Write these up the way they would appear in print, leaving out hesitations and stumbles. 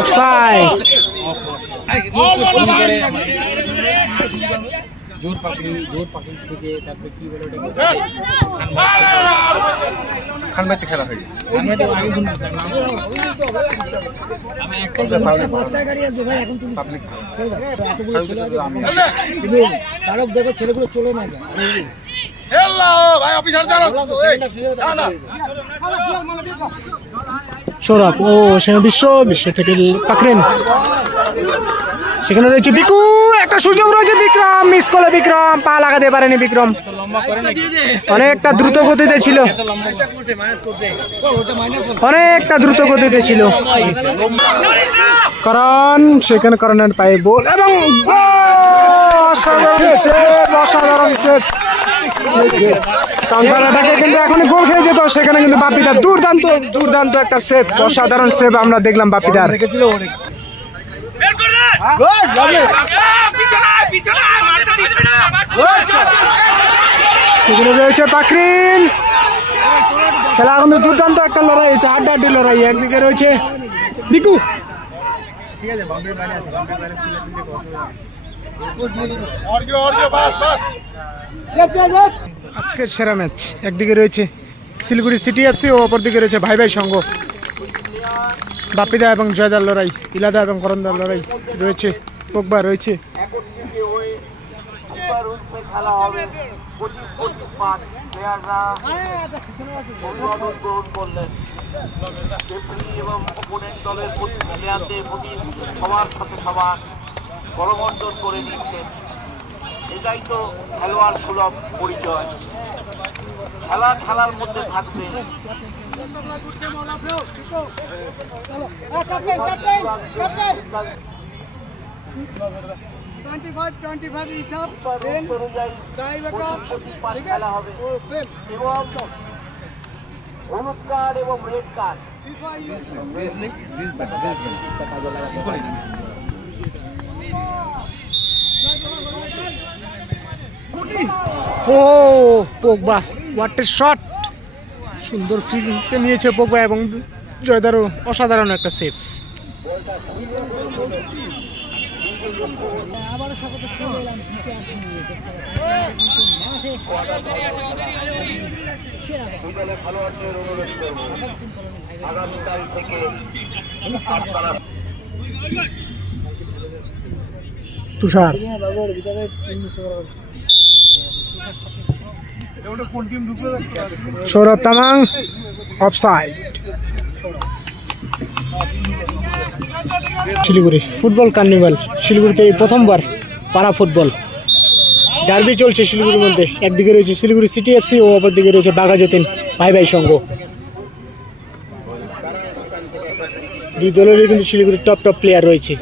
Offside. জোর পাকড়ি থেকে তারপরে কি বলে খানবাড়িতে খেলা হয়ে গেছে। ছেলেগুলো চলে না সৌরভ, ও সেখানে বিশ্ব থেকে পাকড়েন, সেখানে রয়েছে বিকু, একটা সুযোগ রয়েছে, বিক্রম মিস করলো, বিক্রম পা লাগাতে পারেনি, বিক্রম অনেকটা দ্রুত গতিতে ছিল, অনেকটা দ্রুত গতিতে ছিল, কারণ সেখানে করণের পায়ে বল এবং অসাধারণ সেভ। কিন্তু এখনই গোল খেয়ে যেত, সেখানে কিন্তু বাপিদার দুর্দান্ত একটা সেভ, অসাধারণ সেভ আমরা দেখলাম বাপিদার। সেখানে রয়েছে পাকরিন, খেলা কিন্তু দুর্দান্ত একটা লড়াই হয়েছে, আড্ডাআড্ডি লড়াই। একদিকে রয়েছে বিকু, আজকের সেরা ম্যাচ। একদিকে রয়েছে শিলিগুড়ি সিটি এফসি ও অপরদিকে রয়েছে ভাই ভাই সংঘ। বাপিদা এবং জয়দার লড়াই, ইলাদা এবং করণদার লড়াই রয়েছে, পোগবা রয়েছে। করমর্দন করে দিচ্ছেন, এটাই তো খেলোয়াড় সুলভ পরিচয়। খেলার মধ্যে থাকবে। খেলা হবে হলুদ কার্ড এবং রেড কার্ড। ও পোগবা, হোয়াট এ শট, সুন্দর ফিল্ডে নিয়েছে পোগবা এবং জয়দারও অসাধারণ একটা সেভ। Tushar, Sourav Tamang offside. Siliguri football carnival, শিলিগুড়িতে এই প্রথমবার পাড়া ফুটবল ডার্বি চলছে শিলিগুড়ির মধ্যে। একদিকে রয়েছে শিলিগুড়ি সিটি এফসি ও অপরদিকে রয়েছে বাঘাযতীন ভাই ভাই সংঘ। দুই দলেরই কিন্তু শিলিগুড়ির টপ প্লেয়ার রয়েছে।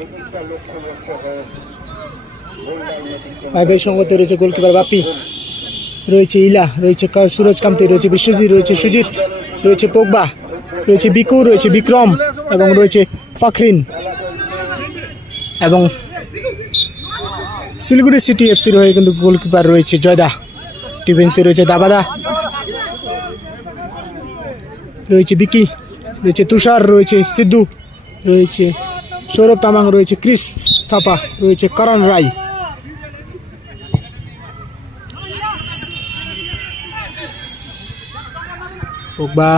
ভাই ভাই সংঘতে রয়েছে গোলকিপার বাপি, রয়েছে ইলা, রয়েছে সুরজ কান্তি, রয়েছে বিশ্বজিৎ, রয়েছে সুজিত, রয়েছে পোগবা, রয়েছে বিকু, রয়েছে বিক্রম এবং রয়েছে ফাকরিন। এবং শিলিগুড়ি সিটি এফসির হয়ে কিন্তু গোলকিপার রয়েছে জয়দা, ডিফেন্সে রয়েছে দাবাদা, রয়েছে বিকি, রয়েছে তুষার, রয়েছে সিদ্ধু, রয়েছে সৌরভ তামাং, রয়েছে ক্রিস থাপা, রয়েছে করণ রায়। পোগবা,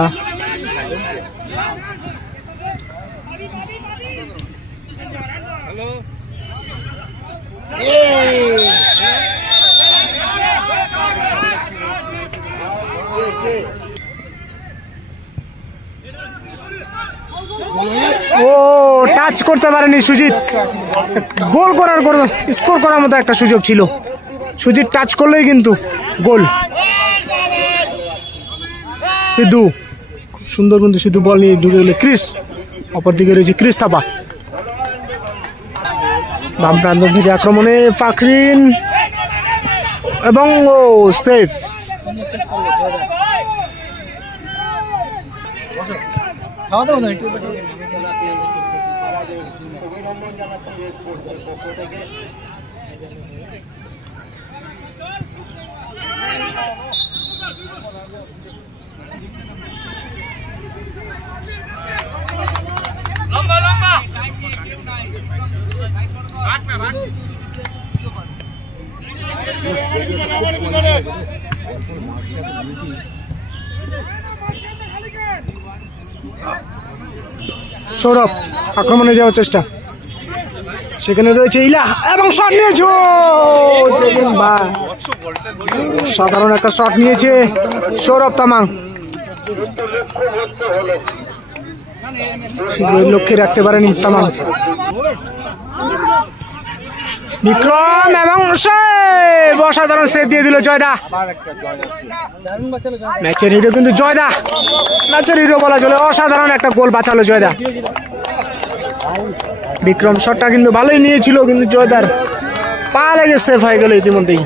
ও টাচ করতে পারেনি সুজিত, গোল করার স্কোর করার মতো একটা সুযোগ ছিল, সুজিত টাচ করলেই কিন্তু গোল। সিদ্ধু, খুব সুন্দর কিন্তু সিদ্ধু বল নিয়ে ঢুকে গেলে ক্রিস, অপরদিকে রয়েছে ক্রিস থাপা, বাম প্রান্ত থেকে আক্রমণে ফাকরিন এবং ও সেফ। লম্বা সৌরভ আক্রমণে যাওয়ার চেষ্টা, সেখানে রয়েছে ইলা এবং শট নিয়েছে সেকেন্ড বার। সাধারণ একটা শট নিয়েছে সৌরভ তামাং, লক্ষ্যে রাখতে পারেনি তামাং। বিক্রম এবং অসাধারণ সেভ দিয়ে দিল জয়দা। ম্যাচের হিরো কিন্তু জয়দা, ম্যাচের হিরো বলা চলে, অসাধারণ একটা গোল বাঁচালো জয়দা। বিক্রম শটটা কিন্তু ভালোই নিয়েছিল, কিন্তু জয়দার পা লেগে সেভ হয়ে গেল ইতিমধ্যেই।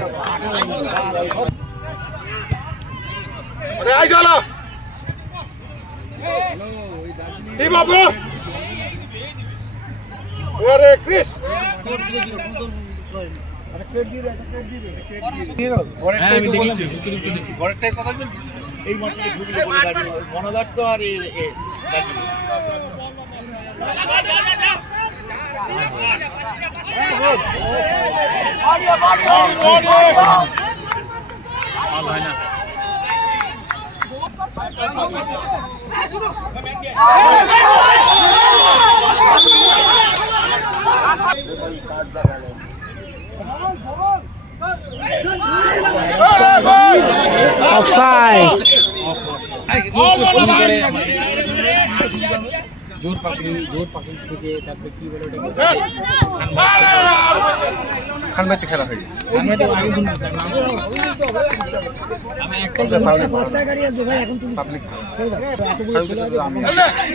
অফসাইড। জোর পাকড়ি থেকে তারপরে কি বলে খানবাড়িতে খেলা হয়ে গেছে।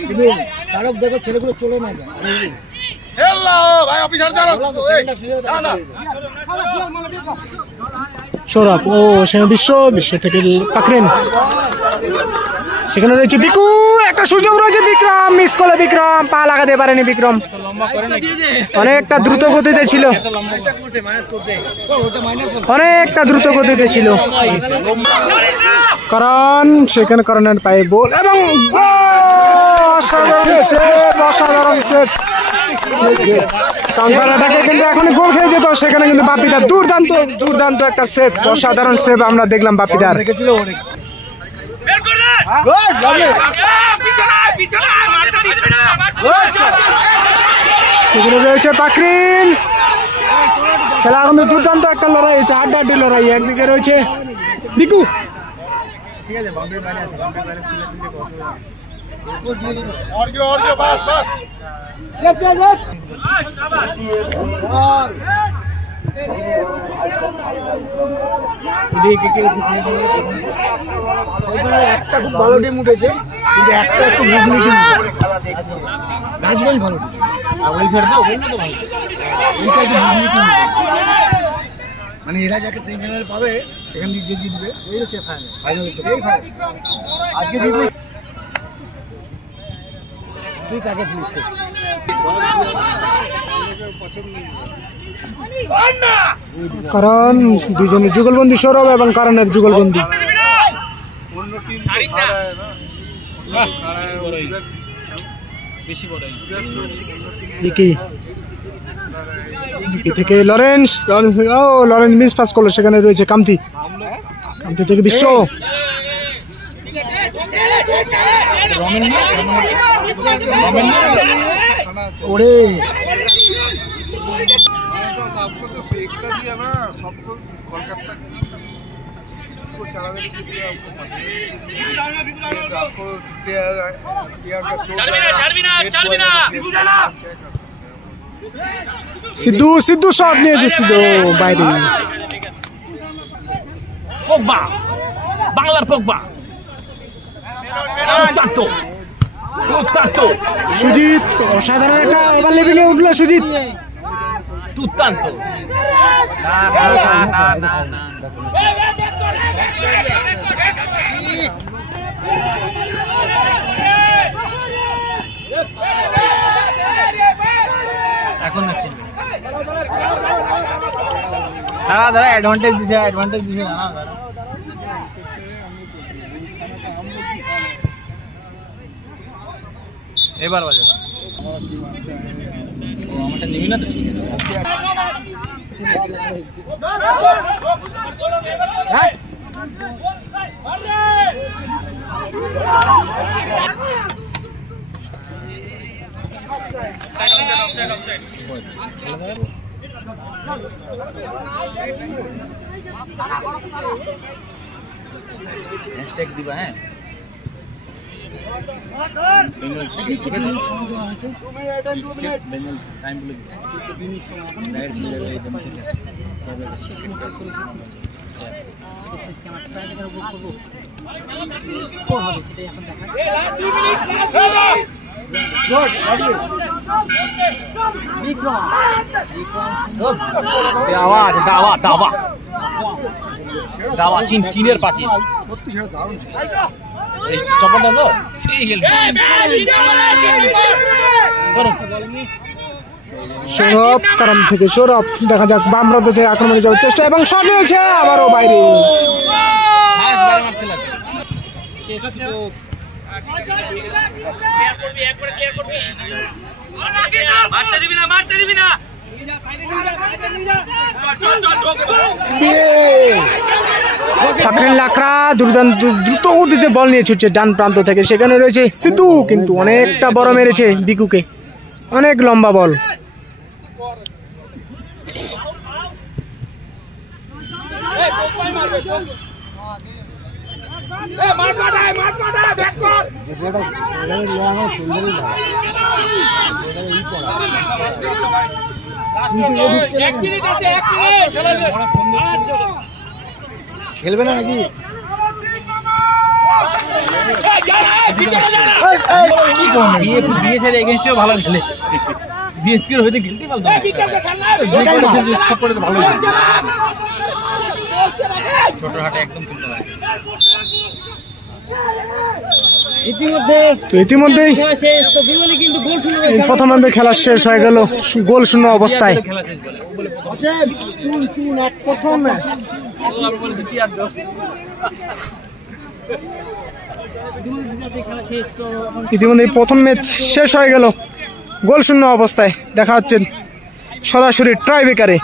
কিন্তু তারক দেখো ছেলেগুলো চলে না যায়। সৌরভ ও সেখানে বিশ্ব থেকে পাকড়েন, সেখানে রয়েছে বিকু, একটা সুযোগ রয়েছে, বিক্রম মিস করলো, বিক্রম পা লাগাতে পারেনি বিক্রম, অনেকটা দ্রুত গতিতে ছিল, অনেকটা দ্রুত গতিতে ছিল কারণ সেখানে করণের পায়ে বল এবং অসাধারণ সেভ। কাউন্টার অ্যাটাকে কিন্তু এখন গোল খেয়ে যেত, সেখানে কিন্তু বাপিদার দুর্দান্ত একটা সেভ, অসাধারণ সেভ আমরা দেখলাম বাপিদার। সেখানে রয়েছে পাকরিন, খেলা এখন দুর্দান্ত একটা লড়াই হয়েছে, হাড্ডাহাড্ডি লড়াই। একদিকে রয়েছে বিকু, একটা খুব ভালো টিম উঠেছে, কিন্তু একটা একটু ঘুগনি টিম ভালো মানে এরা যাকে সেমিফাইনাল পাবে এখান থেকে যে জিতবে ফাইনাল আজকে জিতবে তুই তাকে ফ্লিপ করছিস। কারণ দুজনের যুগলবন্দি সৌরভ এবং কারণের যুগলবন্দি। থেকে লরেন্স মিস পাস করলো, সেখানে রয়েছে কামতি থেকে বিশ্ব, ওরে সিদ্ধু শট নিয়েছে, সিদ্ধু বাইরে। পোগবা, বাংলার পোগবা, সুজিত অসাধারণ একটা এবার লেভেলে উঠলো সুজিত, দুর্দান্ত। এখন দাঁড়া অ্যাডভান্টেজ দিছে এবার বাজে আমারটা নিবি না তো ঠিক আছে হ্যাঁ হ্যাশট্যাগ দিবা হ্যাঁ টাইম বলে দাওয়া আছে দাওয়া দাওয়া দাওয়া চীনের প্রাচীন দারুণ ছিল। এই চপলটা তো সেই হেল্প সৌরভ কারণ থেকে সৌরভ দেখা যাক বাম প্রান্ত থেকে আক্রমণে যাওয়ার চেষ্টা এবং শট নিয়েছে আবারও বাইরে। মারতে লাগে শেষ সুযোগ ফাকরিন লাকড়া দুর্দান্ত দ্রুত গতিতে বল নিয়ে ছুটছে ডান প্রান্ত থেকে, সেখানে রয়েছে সিদ্ধু কিন্তু অনেকটা বড় মেরেছে বিকুকে, অনেক লম্বা বল। খেলবে না নাকি? বিএসএর এগেইনস্টও ভালো খেলে, বিএসকের হয়তো খেলতে পারতো ভালো ছোট হাটে একদম খেলতে পারে। ইতিমধ্যেই এই প্রথমার্ধে খেলা শেষ হয়ে গেল গোল শূন্য অবস্থায়। খেলা শেষ বলে ও বলে প্রথম ম্যাচ ইতিমধ্যে প্রথম ম্যাচ শেষ হয়ে গেল গোল শূন্য অবস্থায়। দেখা হচ্ছে সরাসরি ট্রাই বেকারে।